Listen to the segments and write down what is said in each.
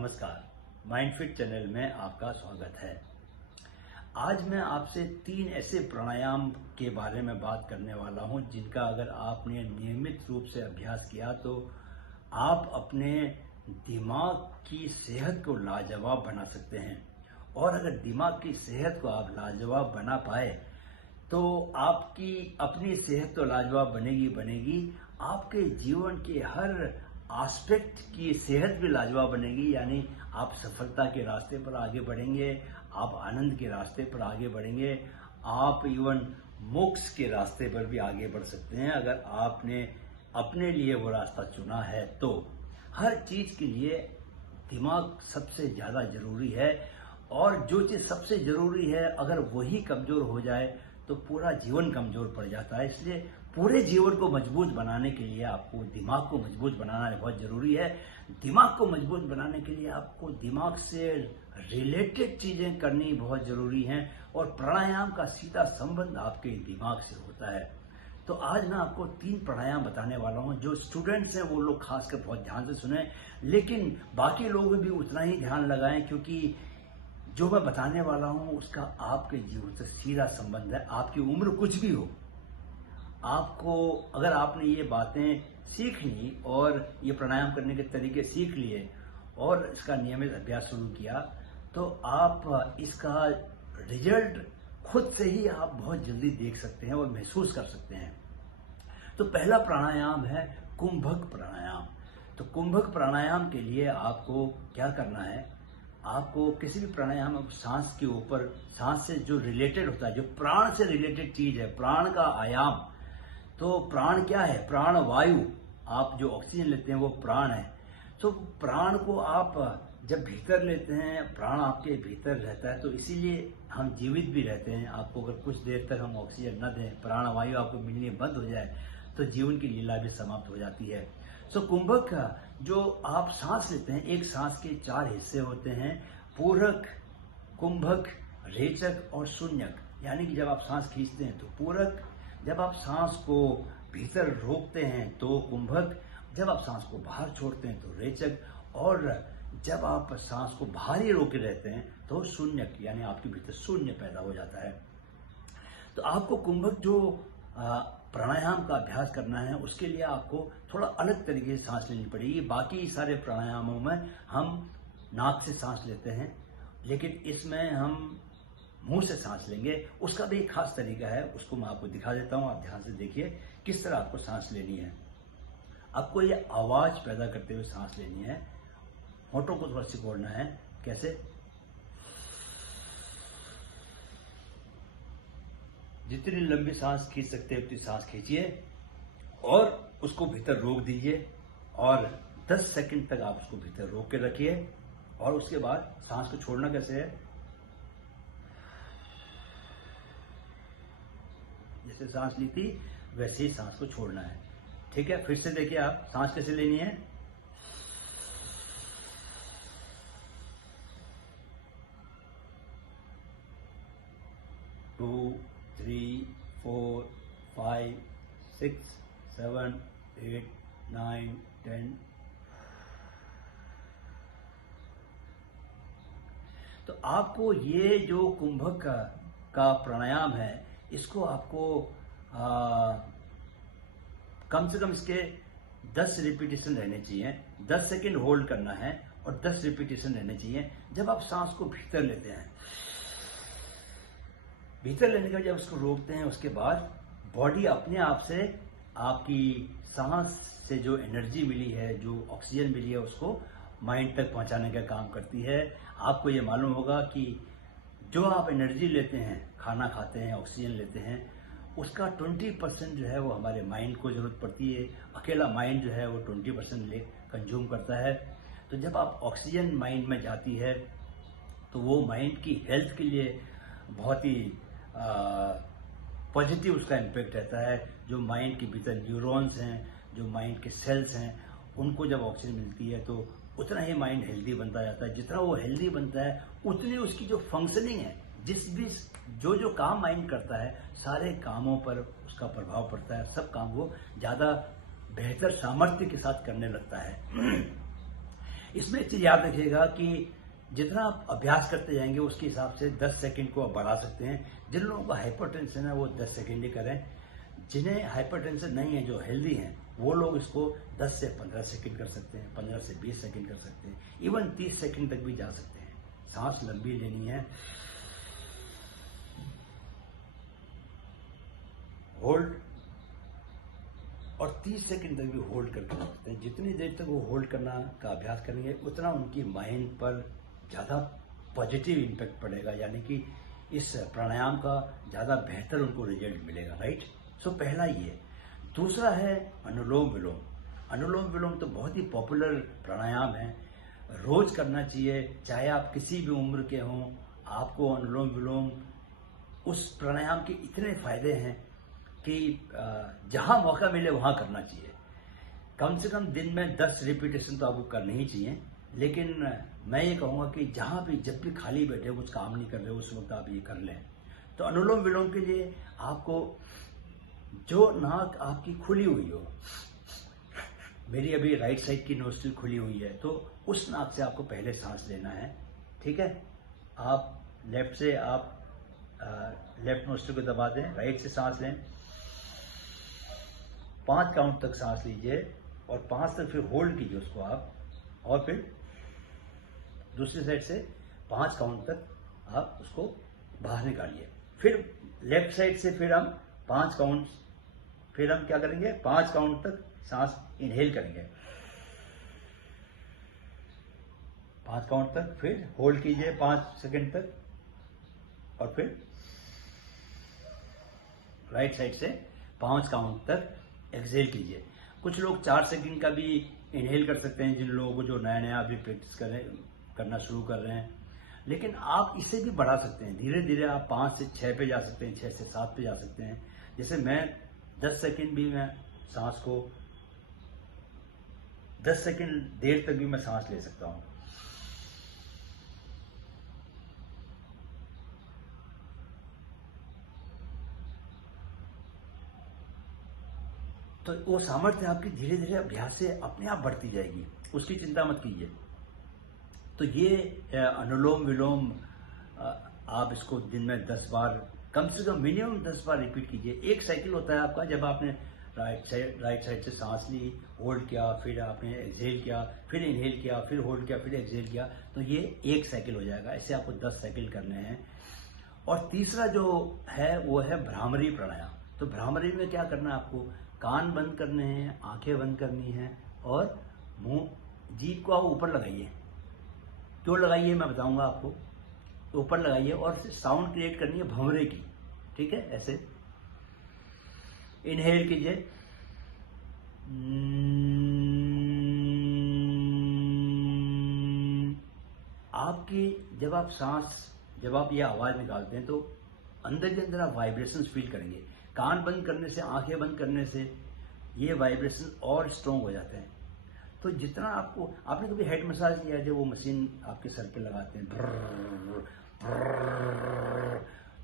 नमस्कार, माइंडफिट चैनल में आपका स्वागत है। आज मैं आपसे 3 ऐसे प्राणायाम के बारे में बात करने वाला हूं जिनका अगर आपने नियमित रूप से अभ्यास किया तो आप अपने दिमाग की सेहत को लाजवाब बना सकते हैं। और अगर दिमाग की सेहत को आप लाजवाब बना पाए तो आपकी अपनी सेहत तो लाजवाब बनेगी, आपके जीवन के हर एस्पेक्ट की सेहत भी लाजवाब बनेगी। यानी आप सफलता के रास्ते पर आगे बढ़ेंगे, आप आनंद के रास्ते पर आगे बढ़ेंगे, आप इवन मोक्ष के रास्ते पर भी आगे बढ़ सकते हैं अगर आपने अपने लिए वो रास्ता चुना है। तो हर चीज के लिए दिमाग सबसे ज्यादा जरूरी है, और जो चीज सबसे जरूरी है अगर वही कमजोर हो जाए तो पूरा जीवन कमजोर पड़ जाता है। इसलिए पूरे जीवन को मजबूत बनाने के लिए आपको दिमाग को मजबूत बनाना बहुत जरूरी है। दिमाग को मजबूत बनाने के लिए आपको दिमाग से रिलेटेड चीजें करनी बहुत जरूरी हैं, और प्राणायाम का सीधा संबंध आपके दिमाग से होता है। तो आज मैं आपको 3 प्राणायाम बताने वाला हूं। जो स्टूडेंट्स हैं वो लोग खासकर बहुत ध्यान से सुने, लेकिन बाकी लोग भी उतना ही ध्यान लगाएं, क्योंकि जो मैं बताने वाला हूं उसका आपके जीवन से सीधा संबंध है। आपकी उम्र कुछ भी हो, आपको अगर आपने ये बातें सीख ली और ये प्राणायाम करने के तरीके सीख लिए और इसका नियमित अभ्यास शुरू किया तो आप इसका रिजल्ट खुद से ही आप बहुत जल्दी देख सकते हैं और महसूस कर सकते हैं। तो पहला प्राणायाम है कुंभक प्राणायाम। तो कुंभक प्राणायाम के लिए आपको क्या करना है, आपको किसी भी प्राणायाम में सांस के ऊपर, सांस से जो रिलेटेड होता है, जो प्राण से रिलेटेड चीज है, प्राण का आयाम। तो प्राण क्या है? प्राण वायु, आप जो ऑक्सीजन लेते हैं वो प्राण है। तो प्राण को आप जब भीतर लेते हैं, प्राण आपके भीतर रहता है, तो इसीलिए हम जीवित भी रहते हैं। आपको अगर कुछ देर तक हम ऑक्सीजन न दें, प्राण वायु आपको मिलनी बंद हो जाए तो जीवन की लीला भी समाप्त हो जाती है। तो कुंभक जो आप सांस लेते हैं, एक सांस के 4 हिस्से होते हैं, पूरक, कुंभक, रेचक और शून्यक। यानी कि जब आप सांस खींचते हैं तो पूरक, जब आप सांस को भीतर रोकते हैं तो कुंभक, जब आप सांस को बाहर छोड़ते हैं तो रेचक, और जब आप सांस को बाहर ही रोके रहते हैं तो शून्यक, यानी आपके भीतर शून्य पैदा हो जाता है। तो आपको कुंभक जो प्राणायाम का अभ्यास करना है उसके लिए आपको थोड़ा अलग तरीके से सांस लेनी पड़ेगी। बाकी सारे प्राणायामों में हम नाक से सांस लेते हैं, लेकिन इसमें हम मुंह से सांस लेंगे। उसका भी एक खास तरीका है, उसको मैं आपको दिखा देता हूं। आप ध्यान से देखिए किस तरह आपको सांस लेनी है। आपको ये आवाज पैदा करते हुए सांस लेनी है, होठों को थोड़ा सिकोड़ना है। कैसे? जितनी लंबी सांस खींच सकते हैं उतनी सांस खींचिए और उसको भीतर रोक दीजिए, और 10 सेकंड तक आप उसको भीतर रोक के रखिए। और उसके बाद सांस को छोड़ना कैसे है? जैसे सांस ली थी वैसे ही सांस को छोड़ना है। ठीक है, फिर से देखिए आप सांस कैसे लेनी है। टू, 3, 4, 5, 6, 7, 8, 9, 10। तो आपको ये जो कुंभक का प्राणायाम है, इसको आपको कम से कम इसके 10 रिपीटेशन रहने चाहिए। 10 सेकंड होल्ड करना है और 10 रिपीटेशन रहने चाहिए। जब आप सांस को भीतर लेते हैं, भीतर लेने के बाद जब उसको रोकते हैं, उसके बाद बॉडी अपने आप से आपकी सांस से जो एनर्जी मिली है, जो ऑक्सीजन मिली है, उसको माइंड तक पहुंचाने का काम करती है। आपको ये मालूम होगा कि जो आप एनर्जी लेते हैं, खाना खाते हैं, ऑक्सीजन लेते हैं, उसका 20% जो है वो हमारे माइंड को जरूरत पड़ती है। अकेला माइंड जो है वो 20% कंज्यूम करता है। तो जब आप ऑक्सीजन माइंड में जाती है तो वो माइंड की हेल्थ के लिए बहुत ही पॉजिटिव उसका इम्पैक्ट रहता है। जो माइंड के भीतर न्यूरॉन्स हैं, जो माइंड के सेल्स हैं, उनको जब ऑक्सीजन मिलती है तो उतना ही माइंड हेल्दी बनता जाता है। जितना वो हेल्दी बनता है उतनी उसकी जो फंक्शनिंग है, जो काम माइंड करता है, सारे कामों पर उसका प्रभाव पड़ता है। सब काम वो ज्यादा बेहतर सामर्थ्य के साथ करने लगता है। इसमें एक चीज याद रखिएगा कि जितना आप अभ्यास करते जाएंगे उसके हिसाब से 10 सेकंड को आप बढ़ा सकते हैं। जिन लोगों को हाइपरटेंशन है वो 10 सेकंड ही करें। जिन्हें हाइपरटेंशन नहीं है, जो हेल्दी हैं, वो लोग इसको 10 से 15 सेकंड कर सकते हैं, 15 से 20 सेकंड कर सकते हैं, इवन 30 सेकंड तक भी जा सकते हैं। सांस लंबी लेनी है, होल्ड, और 30 सेकंड तक भी होल्ड करके रख सकते हैं। जितनी देर तक वो होल्ड करना का अभ्यास करेंगे उतना उनकी माइंड पर ज़्यादा पॉजिटिव इम्पैक्ट पड़ेगा, यानी कि इस प्राणायाम का ज़्यादा बेहतर उनको रिजल्ट मिलेगा। राइट। सो पहला ये। दूसरा है अनुलोम विलोम। अनुलोम विलोम तो बहुत ही पॉपुलर प्राणायाम है, रोज करना चाहिए, चाहे आप किसी भी उम्र के हों। आपको अनुलोम विलोम, उस प्राणायाम के इतने फायदे हैं कि जहां मौका मिले वहां करना चाहिए। कम से कम दिन में 10 रिपीटेशन तो आपको करनी ही चाहिए। लेकिन मैं ये कहूँगा कि जहां भी, जब भी खाली बैठे हो, कुछ काम नहीं कर रहे हो, उस वक्त आप ये कर लें। तो अनुलोम विलोम के लिए आपको जो नाक आपकी खुली हुई हो, मेरी अभी राइट साइड की नोस्ट्रिल खुली हुई है, तो उस नाक से आपको पहले सांस लेना है। ठीक है। आप लेफ्ट से आप लेफ्ट नोस्ट्रिल को दबा दें, राइट से सांस लें, 5 काउंट तक सांस लीजिए और 5 तक फिर होल्ड कीजिए उसको आप, और फिर दूसरी साइड से 5 काउंट तक आप उसको बाहर निकालिए। फिर लेफ्ट साइड से फिर हम 5 काउंट, फिर हम क्या करेंगे, 5 काउंट तक सांस इनहेल करेंगे, 5 काउंट तक, फिर होल्ड कीजिए 5 सेकंड तक, और फिर राइट साइड से 5 काउंट तक एक्सहेल कीजिए। कुछ लोग 4 सेकंड का भी इनहेल कर सकते हैं, जिन लोगों को जो नया नया अभी प्रैक्टिस करना शुरू कर रहे हैं। लेकिन आप इसे भी बढ़ा सकते हैं, धीरे धीरे आप 5 से 6 पे जा सकते हैं, 6 से 7 पे जा सकते हैं। जैसे मैं 10 सेकंड भी मैं सांस को 10 सेकंड देर तक भी मैं सांस ले सकता हूं। तो वो सामर्थ्य आपकी धीरे धीरे अभ्यास से अपने आप बढ़ती जाएगी, उसकी चिंता मत कीजिए। तो ये अनुलोम विलोम आप इसको दिन में 10 बार, कम से कम मिनिमम 10 बार रिपीट कीजिए। एक साइकिल होता है आपका, जब आपने राइट साइड से सांस ली, होल्ड किया, फिर आपने एक्सहेल किया, फिर इनहेल किया, फिर होल्ड किया, फिर एक्सहेल किया, तो ये एक साइकिल हो जाएगा। ऐसे आपको 10 साइकिल करने हैं। और तीसरा जो है वो है भ्रामरी प्राणायाम। तो भ्रामरी में क्या करना है आपको, कान बंद करने हैं, आंखें बंद करनी है, और मुंह, जीभ को आप ऊपर लगाइए। क्यों लगाइए मैं बताऊंगा आपको। तो ऊपर लगाइए और साउंड क्रिएट करनी है भंवरे की। ठीक है। ऐसे इनहेल कीजिए, आपकी जब आप ये आवाज निकालते हैं तो अंदर के अंदर आप वाइब्रेशंस फील करेंगे। कान बंद करने से, आंखें बंद करने से ये वाइब्रेशन और स्ट्रॉन्ग हो जाते हैं। तो जितना आपने कभी हेड मसाज किया है, जब वो मशीन आपके सर पे लगाते हैं,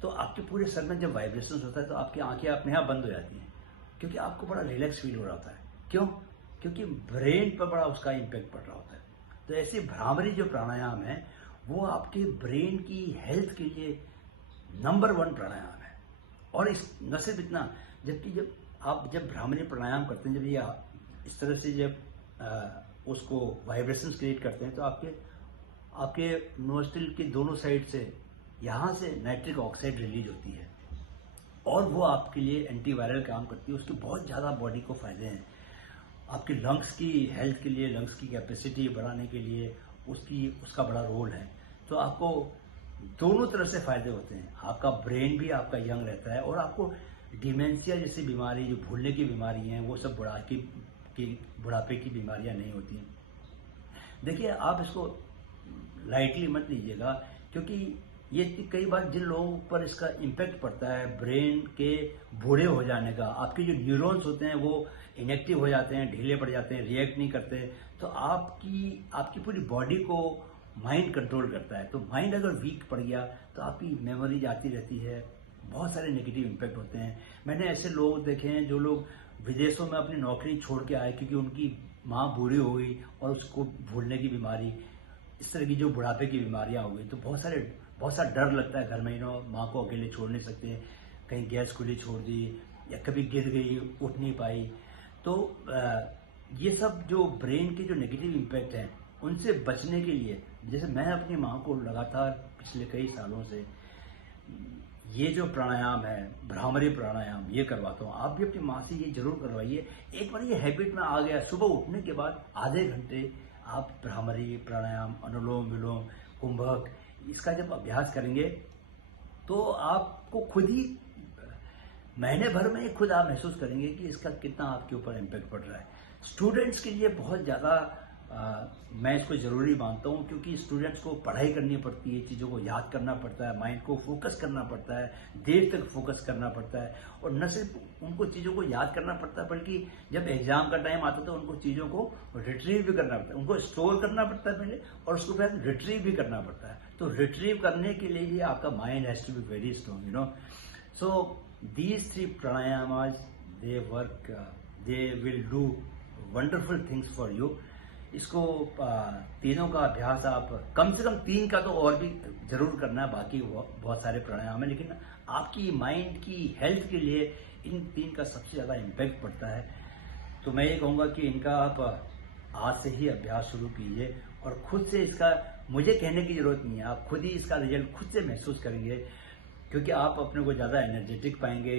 तो आपके पूरे सर में जब वाइब्रेशन होता है तो आपकी आंखें अपने आप बंद हो जाती हैं, क्योंकि आपको बड़ा रिलैक्स फील हो रहा होता है। क्यों? क्योंकि ब्रेन पर बड़ा उसका इम्पैक्ट पड़ रहा होता है। तो ऐसे भ्रामरी जो प्राणायाम है वो आपके ब्रेन की हेल्थ के लिए नंबर 1 प्राणायाम है। और न सिर्फ इतना, जबकि जब भ्रामरी प्राणायाम करते हैं, जब ये इस तरह से जब उसको वाइब्रेशन क्रिएट करते हैं, तो आपके नोस्ट्रिल के दोनों साइड से यहाँ से नाइट्रिक ऑक्साइड रिलीज होती है, और वो आपके लिए एंटीवायरल काम करती है। उसके बहुत ज़्यादा बॉडी को फायदे हैं। आपके लंग्स की हेल्थ के लिए, लंग्स की कैपेसिटी बढ़ाने के लिए उसका बड़ा रोल है। तो आपको दोनों तरह से फायदे होते हैं। आपका ब्रेन भी आपका यंग रहता है, और आपको डिमेंशिया जैसी बीमारी, जो भूलने की बीमारी हैं, वो सब बुढ़ापे की बीमारियां नहीं होती। देखिए, आप इसको लाइटली मत लीजिएगा, क्योंकि ये कई बार जिन लोगों पर इसका इम्पैक्ट पड़ता है ब्रेन के बूढ़े हो जाने का, आपके जो न्यूरॉन्स होते हैं वो इनएक्टिव हो जाते हैं, ढीले पड़ जाते हैं, रिएक्ट नहीं करते, तो आपकी पूरी बॉडी को माइंड कंट्रोल करता है। तो माइंड अगर वीक पड़ गया तो आपकी मेमोरी जाती रहती है, बहुत सारे नेगेटिव इम्पैक्ट होते हैं। मैंने ऐसे लोग देखे हैं जो लोग विदेशों में अपनी नौकरी छोड़ के आए क्योंकि उनकी माँ बूढ़ी हो गई और उसको भूलने की बीमारी, इस तरह की जो बुढ़ापे की बीमारियां हो गई, तो बहुत सा डर लगता है घर में। माँ को अकेले छोड़ नहीं सकते, कहीं गैस खुली छोड़ दी या कभी गिर गई उठ नहीं पाई। तो ये सब जो ब्रेन के जो नेगेटिव इम्पैक्ट हैं उनसे बचने के लिए, जैसे मैं अपनी माँ को लगातार पिछले कई सालों से ये जो प्राणायाम है, भ्रामरी प्राणायाम, ये करवाता हूँ। आप भी अपनी माँ से ये जरूर करवाइए। एक बार ये हैबिट में आ गया, सुबह उठने के बाद आधे घंटे आप भ्रामरी प्राणायाम, अनुलोम विलोम, कुंभक, इसका जब अभ्यास करेंगे तो आपको खुद ही महीने भर में खुद आप महसूस करेंगे कि इसका कितना आपके ऊपर इम्पैक्ट पड़ रहा है। स्टूडेंट्स के लिए बहुत ज़्यादा मैं इसको ज़रूरी मानता हूँ, क्योंकि स्टूडेंट्स को पढ़ाई करनी पड़ती है, चीज़ों को याद करना पड़ता है, माइंड को फोकस करना पड़ता है, देर तक फोकस करना पड़ता है। और न सिर्फ उनको चीज़ों को याद करना पड़ता है, बल्कि जब एग्जाम का टाइम आता है तो उनको चीज़ों को रिट्रीव भी करना पड़ता है, उनको स्टोर करना पड़ता है पहले, और उसको बाद रिट्रीव भी करना पड़ता है। तो रिट्रीव करने के लिए भी आपका mind has to be very strong, so these 3 pranayamas, they will do wonderful things for you. इसको तीनों का अभ्यास आप कम से कम 3 का तो और भी जरूर करना है, बाकी बहुत सारे प्राणायाम है, लेकिन आपकी माइंड की हेल्थ के लिए इन 3 का सबसे ज्यादा इम्पैक्ट पड़ता है। तो मैं ये कहूँगा कि इनका आप आज से ही अभ्यास शुरू कीजिए और खुद से इसका, मुझे कहने की जरूरत नहीं है, आप खुद ही इसका रिजल्ट खुद से महसूस करेंगे, क्योंकि आप अपने को ज़्यादा एनर्जेटिक पाएंगे।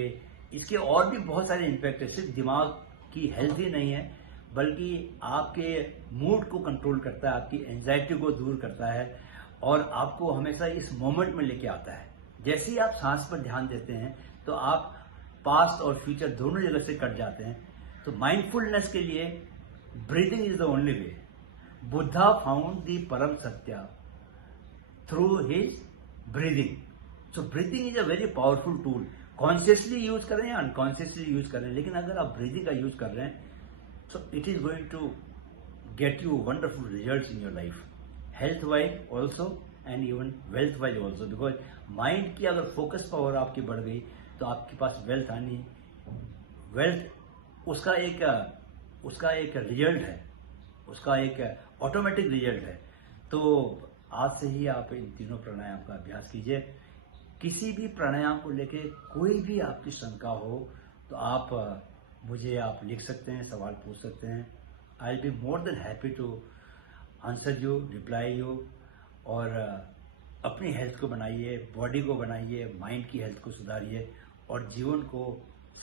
इसके और भी बहुत सारे इम्पैक्ट है, सिर्फ दिमाग की हेल्थ ही नहीं है, बल्कि आपके मूड को कंट्रोल करता है, आपकी एंजाइटी को दूर करता है और आपको हमेशा इस मोमेंट में लेके आता है। जैसे ही आप सांस पर ध्यान देते हैं तो आप पास्ट और फ्यूचर दोनों जगह से कट जाते हैं। तो माइंडफुलनेस के लिए breathing is the only way. Buddha found the परम सत्या through his breathing. So breathing is a very powerful tool. Consciously use करें या अनकॉन्शियसली यूज करें, लेकिन अगर आप ब्रीदिंग का यूज कर रहे हैं so it is going to get you wonderful results in your life, health wise also and even wealth wise also, because mind की अगर फोकस पावर आपकी बढ़ गई तो आपके पास वेल्थ आनी, वेल्थ उसका एक रिजल्ट है, उसका एक ऑटोमेटिक रिजल्ट है। तो आज से ही आप इन तीनों प्राणायाम का अभ्यास कीजिए। किसी भी प्राणायाम को लेके कोई भी आपकी शंका हो तो आप मुझे आप लिख सकते हैं, सवाल पूछ सकते हैं। I will be more than happy to answer you, reply you. और अपनी हेल्थ को बनाइए, बॉडी को बनाइए, माइंड की हेल्थ को सुधारिए और जीवन को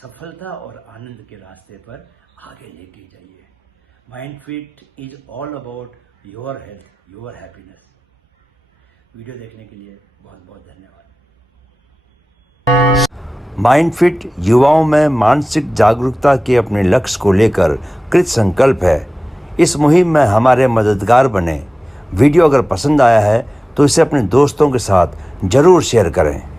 सफलता और आनंद के रास्ते पर आगे लेके जाइए। Mind fit is all about your health, your happiness. Video देखने के लिए बहुत बहुत धन्यवाद। माइंड फिट युवाओं में मानसिक जागरूकता के अपने लक्ष्य को लेकर कृत संकल्प है। इस मुहिम में हमारे मददगार बने। वीडियो अगर पसंद आया है तो इसे अपने दोस्तों के साथ जरूर शेयर करें।